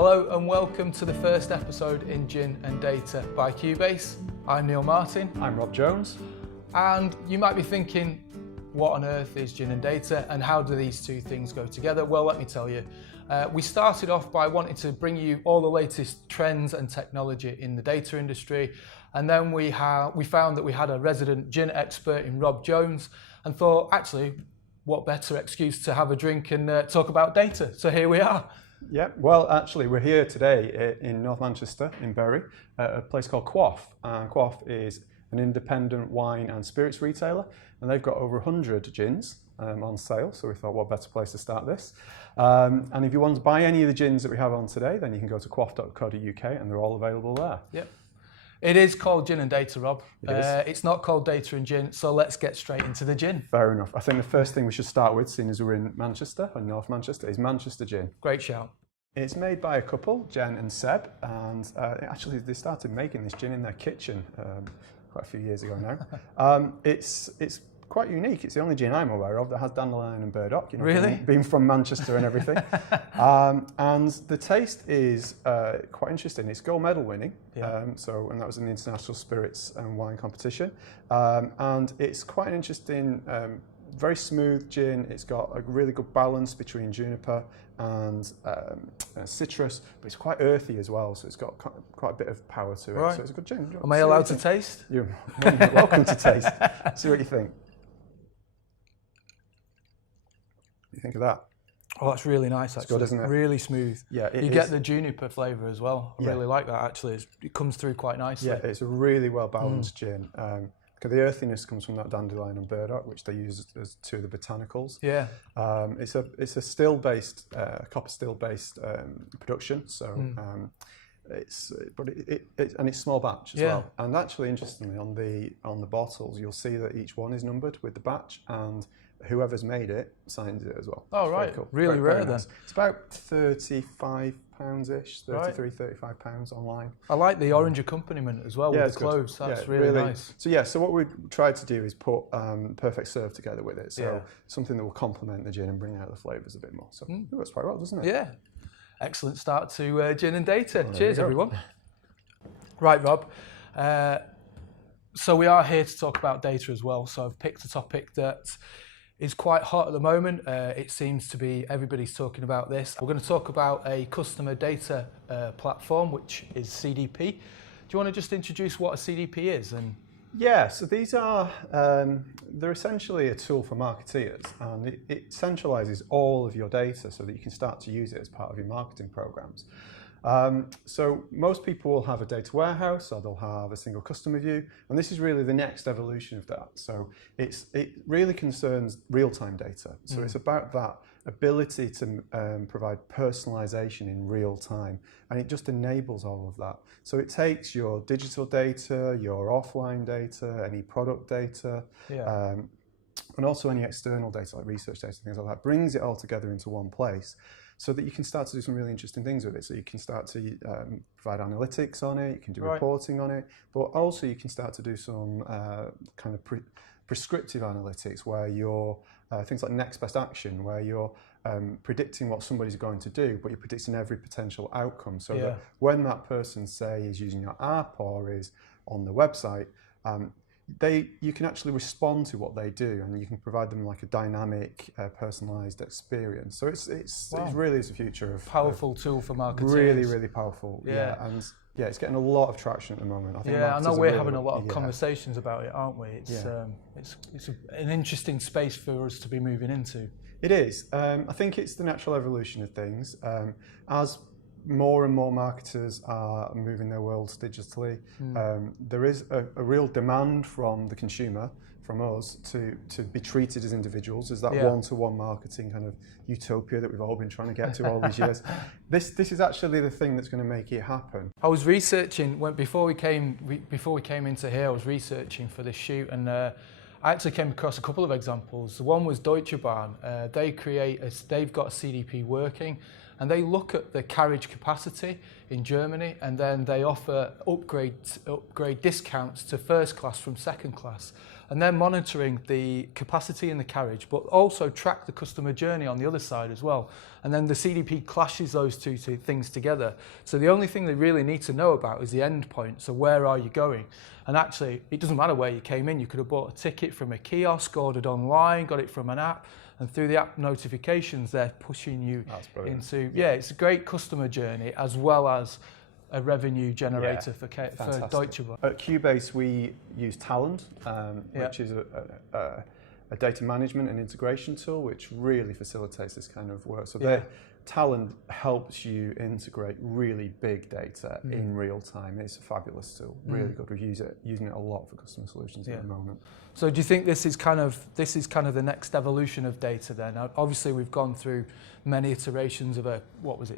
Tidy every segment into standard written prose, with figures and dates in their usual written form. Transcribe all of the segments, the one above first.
Hello and welcome to the first episode in Gin and Data by Cubase. I'm Neil Martin. I'm Rob Jones. And you might be thinking, what on earth is Gin and Data and how do these two things go together? Well, let me tell you. We started off by wanting to bring you all the latest trends and technology in the data industry. And then we found that we had a resident gin expert in Rob Jones and thought, actually, what better excuse to have a drink and talk about data? So here we are. Yeah, well, actually, we're here today in North Manchester, in Bury, at a place called Quaff. Quaff is an independent wine and spirits retailer, and they've got over 100 gins on sale, so we thought, what better place to start this? And if you want to buy any of the gins that we have on today, then you can go to quaff.co.uk, and they're all available there. Yep. It is called Gin and Data, Rob. It's not called Data and Gin, so let's get straight into the gin. Fair enough. I think the first thing we should start with, seeing as we're in Manchester, or North Manchester, is Manchester Gin. Great shout. It's made by a couple, Jen and Seb, and actually they started making this gin in their kitchen quite a few years ago now. It's quite unique. It's the only gin I'm aware of that has dandelion and burdock. You know, really? Being from Manchester and everything. And the taste is quite interesting. It's gold medal winning, and that was in the International Spirits and Wine Competition. And it's quite an interesting, very smooth gin. It's got a really good balance between juniper and citrus, but it's quite earthy as well, so it's got quite a bit of power to it. Right. So it's a good gin. Am I allowed to taste? You're welcome to taste. See what you think. What do you think of that? Oh, that's really nice, actually. It's good, isn't it? Really smooth. Yeah, you get the juniper flavour as well. I really like that, actually. It comes through quite nicely. Yeah, it's a really well-balanced gin. Because the earthiness comes from that dandelion and burdock, which they use as two of the botanicals. Yeah. It's a still-based, copper still-based production. So it's small batch as well. And actually, interestingly, on the bottles, you'll see that each one is numbered with the batch, and whoever's made it signs it as well. Oh, right. Cool. Really rare then. It's about £35-ish, 35 pounds online. I like the orange accompaniment as well with the cloves. That's really nice. So what we tried to do is put perfect serve together with it. So something that will complement the gin and bring out the flavours a bit more. So it works quite well, doesn't it? Yeah. Excellent start to Gin and Data. Cheers, everyone. Right, Rob. So we are here to talk about data as well. So I've picked a topic that is quite hot at the moment. It seems to be everybody's talking about this. We're going to talk about a customer data platform, which is CDP. Do you want to just introduce what a CDP is? Yeah, so these are, they're essentially a tool for marketeers, and it centralizes all of your data so that you can start to use it as part of your marketing programs. So most people will have a data warehouse, or they'll have a single customer view, and this is really the next evolution of that. So it really concerns real-time data. So it's about that ability to provide personalization in real time, and it just enables all of that. So it takes your digital data, your offline data, any product data, and also any external data like research data, things like that, brings it all together into one place, so that you can start to do some really interesting things with it. So you can start to provide analytics on it, you can do reporting on it, but also you can start to do some kind of prescriptive analytics where you're, things like next best action, where you're predicting what somebody's going to do, but you're predicting every potential outcome. So that when that person, say, is using your app or is on the website, you can actually respond to what they do, and you can provide them like a dynamic, personalised experience. So it really is the future of powerful tool for marketing. Really, really powerful. And it's getting a lot of traction at the moment. I think I know we're having a lot of conversations about it, aren't we? It's an interesting space for us to be moving into. It is. I think it's the natural evolution of things. As more and more marketers are moving their worlds digitally, there is a real demand from the consumer, from us, to be treated as individuals, as that one-to-one marketing kind of utopia that we've all been trying to get to all these years. This is actually the thing that's going to make it happen. I was researching before we came into here. I was researching for this shoot, and I actually came across a couple of examples. The one was Deutsche Bahn. They've got a CDP working, and they look at the carriage capacity in Germany, and then they offer upgrade discounts to first class from second class. and they're monitoring the capacity in the carriage, but also track the customer journey on the other side as well. And then the CDP clashes those two things together. So the only thing they really need to know about is the end point. So where are you going? And actually, it doesn't matter where you came in. You could have bought a ticket from a kiosk, ordered online, got it from an app, and through the app notifications, they're pushing you into, it's a great customer journey as well as a revenue generator for Deutsche Bahn. At Cubase, we use Talend, which is a data management and integration tool, which really facilitates this kind of work. So Talend helps you integrate really big data in real time. It's a fabulous tool, really good. We're using it a lot for customer solutions at the moment. So do you think this is kind of the next evolution of data then? Obviously we've gone through many iterations of a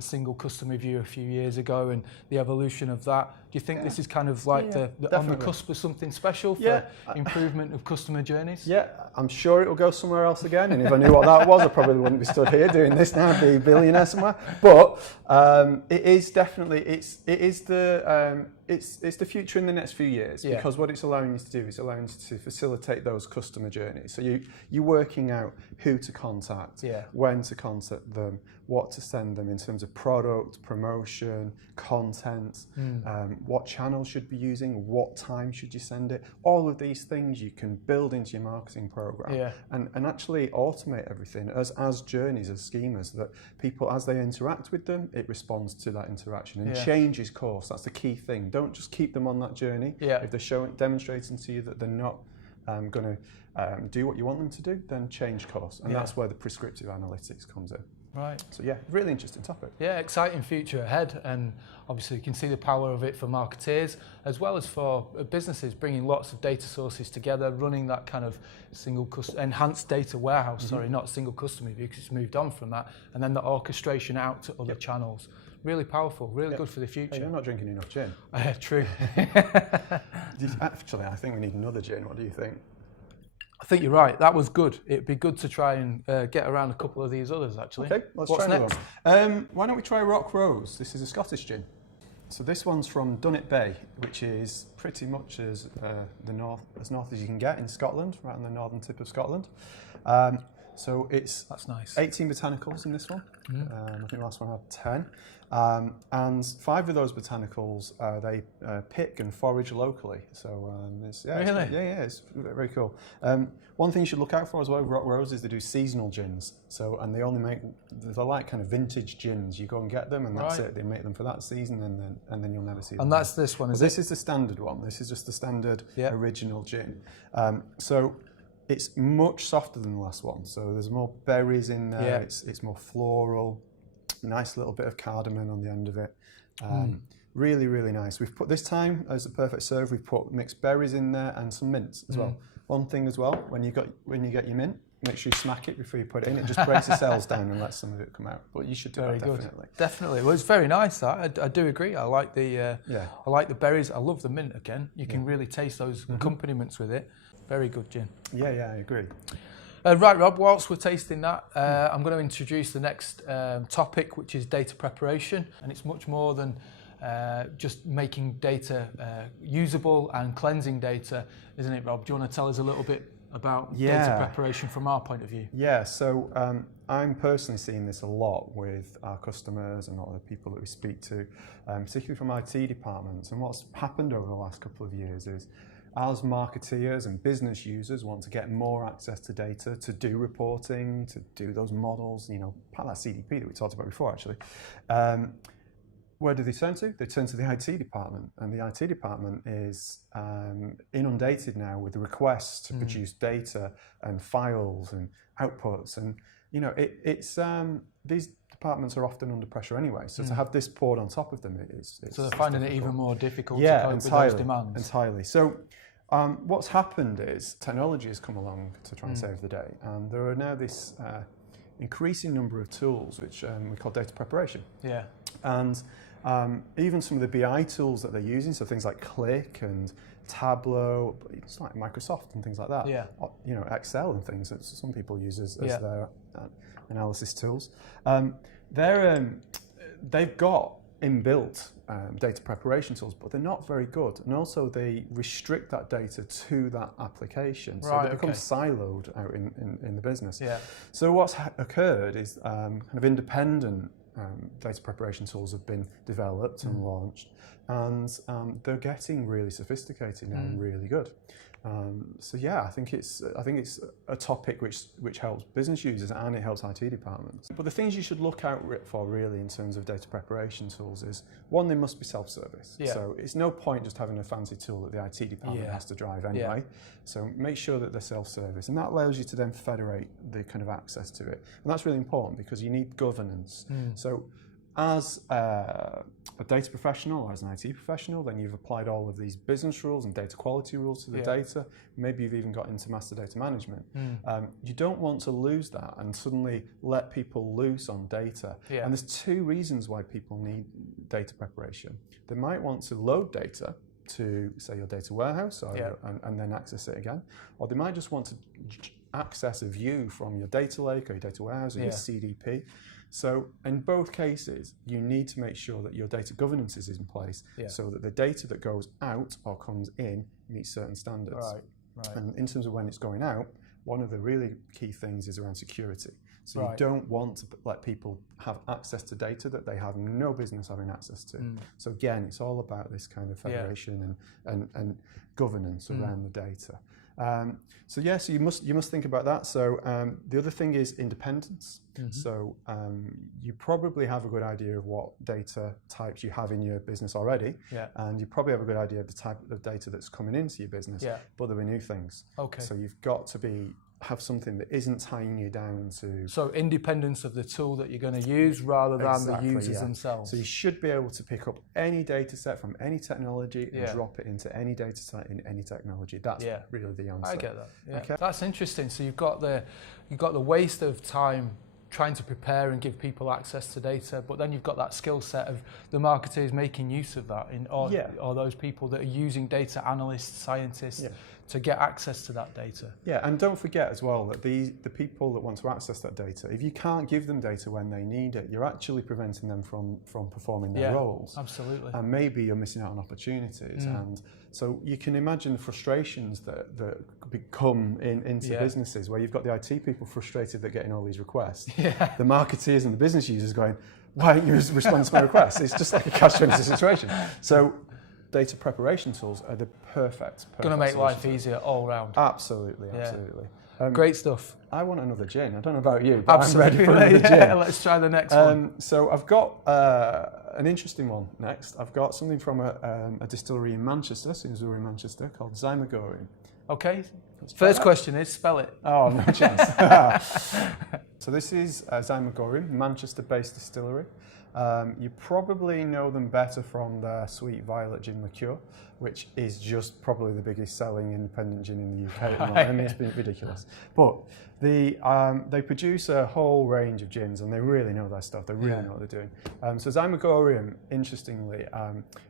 single customer view a few years ago and the evolution of that. Do you think this is kind of like the on the cusp of something special for improvement of customer journeys? Yeah, I'm sure it will go somewhere else again, and if I knew what that was, I probably wouldn't be stood here doing this now, I'd be a billionaire somewhere. But it is definitely, it's the future in the next few years, because what it's allowing you to do is allowing you to facilitate those customer journeys. So you're working out who to contact, when to contact them, what to send them in terms of product, promotion, content, what channels should be using, what time should you send it. All of these things you can build into your marketing program and actually automate everything as journeys, as schemas, that people, as they interact with them, it responds to that interaction and changes course. That's the key thing. Don't just keep them on that journey. If they're demonstrating to you that they're not going to do what you want them to do, then change course. And that's where the prescriptive analytics comes in. Right. So really interesting topic. Yeah, exciting future ahead, and obviously you can see the power of it for marketeers as well as for businesses, bringing lots of data sources together, running that kind of enhanced data warehouse, not single customer view, because it's moved on from that, and then the orchestration out to other channels. Really powerful, really good for the future. Hey, you're not drinking enough gin. True. Actually, I think we need another gin. What do you think? I think you're right. That was good. It'd be good to try and get around a couple of these others, actually. Okay, let's try next. Why don't we try Rock Rose? This is a Scottish gin. So this one's from Dunnet Bay, which is pretty much as north as you can get in Scotland, right on the northern tip of Scotland. So that's nice. 18 botanicals in this one. I think the last one had 10. And 5 of those botanicals they pick and forage locally. So it's very cool. One thing you should look out for as well with Rock Rose is they do seasonal gins. So and they're like kind of vintage gins. You go and get them, and that's it. They make them for that season, and then you'll never see them. And that's this one. This is the standard one. This is just the standard original gin. So it's much softer than the last one. So there's more berries in there. It's more floral. Nice little bit of cardamom on the end of it. Really, really nice. We've put this time as a perfect serve. We've put mixed berries in there and some mints as well. One thing as well, when you get your mint, make sure you smack it before you put it in. It just breaks the cells down and lets some of it come out. But you should do that definitely. Definitely. Well, it's very nice. That I do agree. I like the berries. I love the mint again. You can really taste those accompaniments with it. Very good gin. Yeah, I agree. Right, Rob, whilst we're tasting that, I'm going to introduce the next topic, which is data preparation. And it's much more than just making data usable and cleansing data, isn't it, Rob? Do you want to tell us a little bit about data preparation from our point of view? Yeah, so I'm personally seeing this a lot with our customers and a lot of the people that we speak to, particularly from IT departments. And what's happened over the last couple of years is, as marketeers and business users want to get more access to data, to do reporting, to do those models, part of that CDP that we talked about before, actually. Where do they turn to? They turn to the IT department, and the IT department is inundated now with requests to produce data and files and outputs, and these departments are often under pressure anyway. So to have this poured on top of them so they're finding it even more difficult to cope with those demands. Entirely. So what's happened is technology has come along to try and save the day, and there are now this increasing number of tools which we call data preparation. Yeah. And even some of the BI tools that they're using, so things like Click and Tableau, it's like Microsoft and things like that. Yeah. Excel and things that some people use as their analysis tools. They've got inbuilt data preparation tools, but they're not very good. And also they restrict that data to that application. So they become siloed out in the business. Yeah. So what's occurred is kind of independent data preparation tools have been developed and launched, and they're getting really sophisticated now and really good. So yeah, I think it's a topic which helps business users and it helps IT departments. But the things you should look out for really in terms of data preparation tools is, one, they must be self-service. Yeah. So it's no point just having a fancy tool that the IT department has to drive anyway. So make sure that they're self-service, and that allows you to then federate the kind of access to it. And that's really important because you need governance. So as a data professional or as an IT professional, then you've applied all of these business rules and data quality rules to the data. Maybe you've even got into master data management. You don't want to lose that and suddenly let people loose on data. And there's two reasons why people need data preparation. They might want to load data to, say, your data warehouse and then access it again. Or they might just want to access a view from your data lake or your data warehouse or your CDP. So in both cases, you need to make sure that your data governance is in place so that the data that goes out or comes in meets certain standards. Right. And in terms of when it's going out, one of the really key things is around security. So you don't want to let people have access to data that they have no business having access to. So again, it's all about this kind of federation and governance around the data. So you must think about that. So the other thing is independence. So you probably have a good idea of what data types you have in your business already, and you probably have a good idea of the type of data that's coming into your business. But there are new things. So you've got to have something that isn't tying you down to... So independence of the tool that you're going to use rather than the users themselves. So you should be able to pick up any data set from any technology and drop it into any data set in any technology. That's really the answer. I get that. Okay. That's interesting. So you've got the waste of time trying to prepare and give people access to data, but then you've got that skill set of the marketers making use of that, or those people that are using data analysts, scientists, to get access to that data. Yeah, and don't forget as well that the people that want to access that data, if you can't give them data when they need it, you're actually preventing them from performing their roles. Absolutely. And maybe you're missing out on opportunities. And so you can imagine the frustrations that come into businesses where you've got the IT people frustrated that getting all these requests. The marketeers and the business users going, why don't you respond to my requests? It's just like a catch-22 situation. So data preparation tools are the perfect going to make life easier all round. Absolutely. Great stuff. I want another gin. I don't know about you, but I'm ready for another gin. Let's try the next one. So I've got an interesting one next. I've got something from a distillery in Manchester, in Manchester, called Zymagorium. Okay. First question is, spell it. Oh, no chance. So this is Zymagorium, Manchester-based distillery. You probably know them better from their Sweet Violet gin liqueur, which is just probably the biggest selling independent gin in the UK at the moment. I mean, it's been ridiculous. But they produce a whole range of gins, and they really know their stuff. They really know what they're doing. So Zymagorium, interestingly,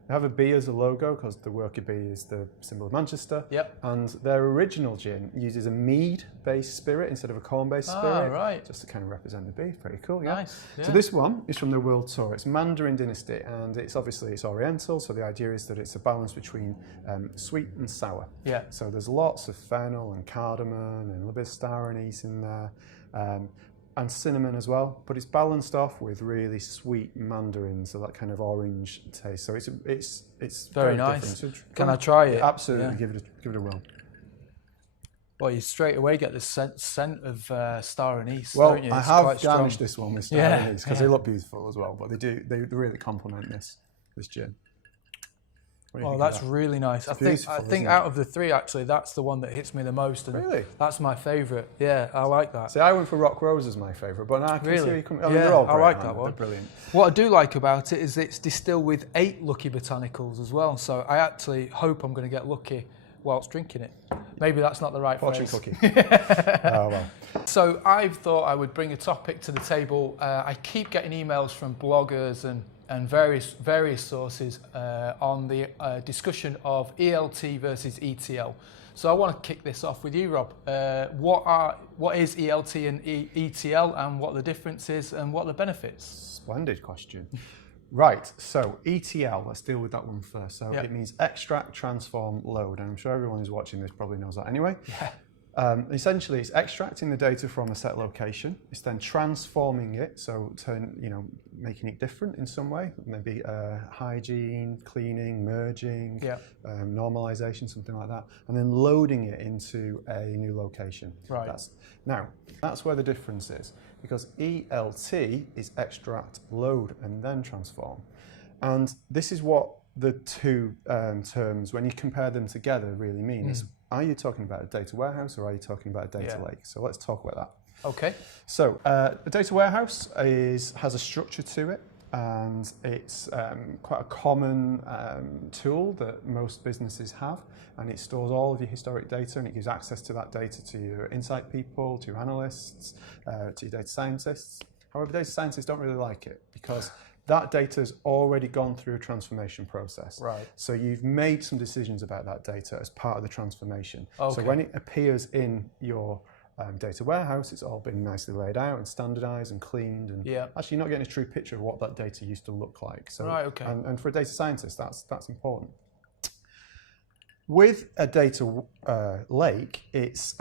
they have a bee as a logo because the worker bee is the symbol of Manchester. And their original gin uses a mead-based spirit instead of a corn-based spirit, just to kind of represent the bee. Pretty cool. Nice. So this one is from the World Tour. It's Mandarin Dynasty, and it's Oriental. So the idea is that it's a balance between sweet and sour. So there's lots of fennel and cardamom and a little bit of star anise in there, and cinnamon as well. But it's balanced off with really sweet mandarin, so that kind of orange taste. So it's very nice. So can I try it? Absolutely, give it a whirl. Well, you straight away get the scent of star anise. Well, don't you? I have garnished this one with star anise because they look beautiful as well. But they really complement this gin. Oh, that's really nice. I think out of the three, actually, that's the one that hits me the most. And really? That's my favourite. Yeah, I like that. See, I went for Rock Rose as my favourite, but I can see you come. I mean, they're all great, I like that one. They're brilliant. What I do like about it is it's distilled with 8 lucky botanicals as well. So I actually hope I'm going to get lucky whilst drinking it. Maybe that's not the right fortune phrase. Cookie. Oh, well. So I thought I would bring a topic to the table. I keep getting emails from bloggers and various sources on the discussion of ELT versus ETL. So I want to kick this off with you, Rob. What is ELT and ETL, and what the difference is, and what the benefits? Splendid question. Right, so ETL, let's deal with that one first. So Yep. it means extract, transform, load, and I'm sure everyone who's watching this probably knows that anyway. Yeah. Essentially, it's extracting the data from a set location. It's then transforming it, so making it different in some way, maybe hygiene, cleaning, merging, Yeah. normalization, something like that, and then loading it into a new location. Right. That's where the difference is, because ELT is extract, load, and then transform. And this is what the two terms, when you compare them together, really mean. Are you talking about a data warehouse or are you talking about a data lake? So let's talk about that. Okay. So a data warehouse has a structure to it, and it's quite a common tool that most businesses have, and it stores all of your historic data, and it gives access to that data to your insight people, to your analysts, to your data scientists. However, data scientists don't really like it because that data has already gone through a transformation process. Right. So you've made some decisions about that data as part of the transformation. Okay. So when it appears in your data warehouse, it's all been nicely laid out and standardized and cleaned, and actually you're not getting a true picture of what that data used to look like. So, right, okay. And for a data scientist, that's important. With a data lake, it's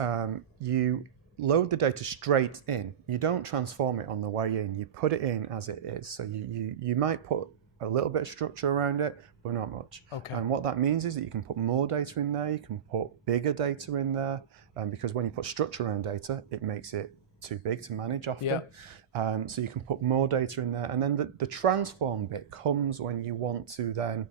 you load the data straight in. You don't transform it on the way in. You put it in as it is. So you might put a little bit of structure around it, but not much. Okay. And what that means is that you can put more data in there. You can put bigger data in there, because when you put structure around data, it makes it too big to manage often. Yeah. So you can put more data in there. And then the transform bit comes when you want to then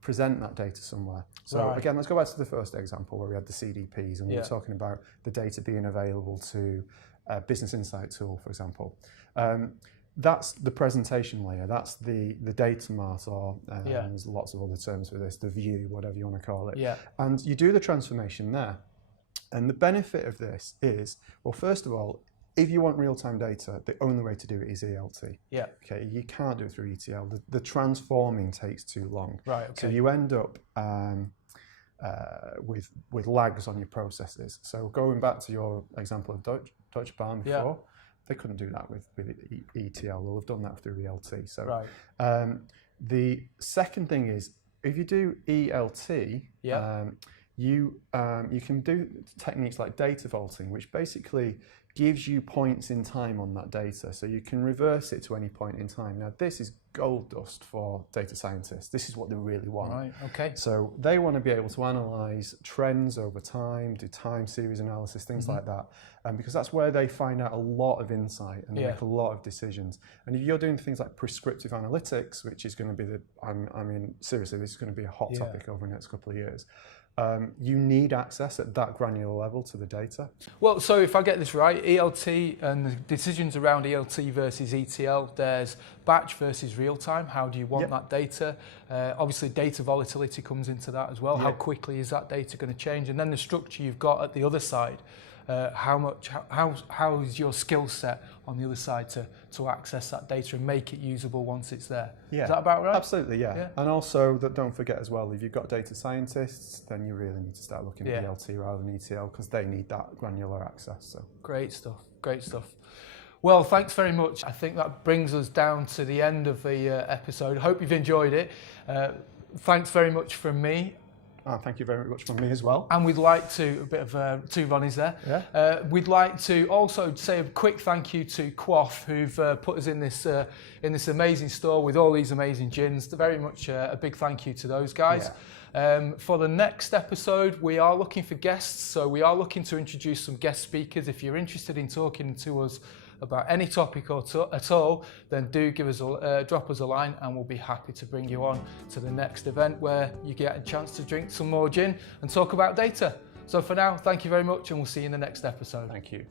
present that data somewhere. So again, let's go back to the first example where we had the CDPs and we were talking about the data being available to a business insight tool, for example. That's the presentation layer. That's the data mart, or there's lots of other terms for this, the view, whatever you want to call it. Yeah. And you do the transformation there. And the benefit of this is, well, first of all, if you want real-time data, the only way to do it is ELT. Yeah. Okay, you can't do it through ETL. The transforming takes too long. Right. Okay. So you end up with lags on your processes. So going back to your example of Deutsche Bahn before, they couldn't do that with ETL. They'll have done that through ELT. So the second thing is, if you do ELT, you can do techniques like data vaulting, which basically gives you points in time on that data. So you can reverse it to any point in time. Now, this is gold dust for data scientists. This is what they really want. Right, okay. So they want to be able to analyze trends over time, do time series analysis, things like that, because that's where they find out a lot of insight and they make a lot of decisions. And if you're doing things like prescriptive analytics, which is going to be seriously, this is going to be a hot topic over the next couple of years. You need access at that granular level to the data. Well, so if I get this right, ELT and the decisions around ELT versus ETL, there's batch versus real time. How do you want that data? Obviously, data volatility comes into that as well. How quickly is that data going to change? And then the structure you've got at the other side. How is your skill set on the other side to access that data and make it usable once it's there? Is that about right? Absolutely, yeah. And also, don't forget as well, if you've got data scientists, then you really need to start looking at ELT rather than ETL, because they need that granular access. So great stuff. Well, thanks very much. I think that brings us down to the end of the episode. Hope you've enjoyed it. Thanks very much from me. Thank you very much from me as well. And we'd like to, a bit of two Ronnies there. Yeah. We'd like to also say a quick thank you to Quaff, who've put us in this amazing store with all these amazing gins. Very much a big thank you to those guys. Yeah. For the next episode, we are looking for guests, so we are looking to introduce some guest speakers. If you're interested in talking to us about any topic at all, then do give us drop us a line and we'll be happy to bring you on to the next event where you get a chance to drink some more gin and talk about data. So for now, thank you very much and we'll see you in the next episode. Thank you.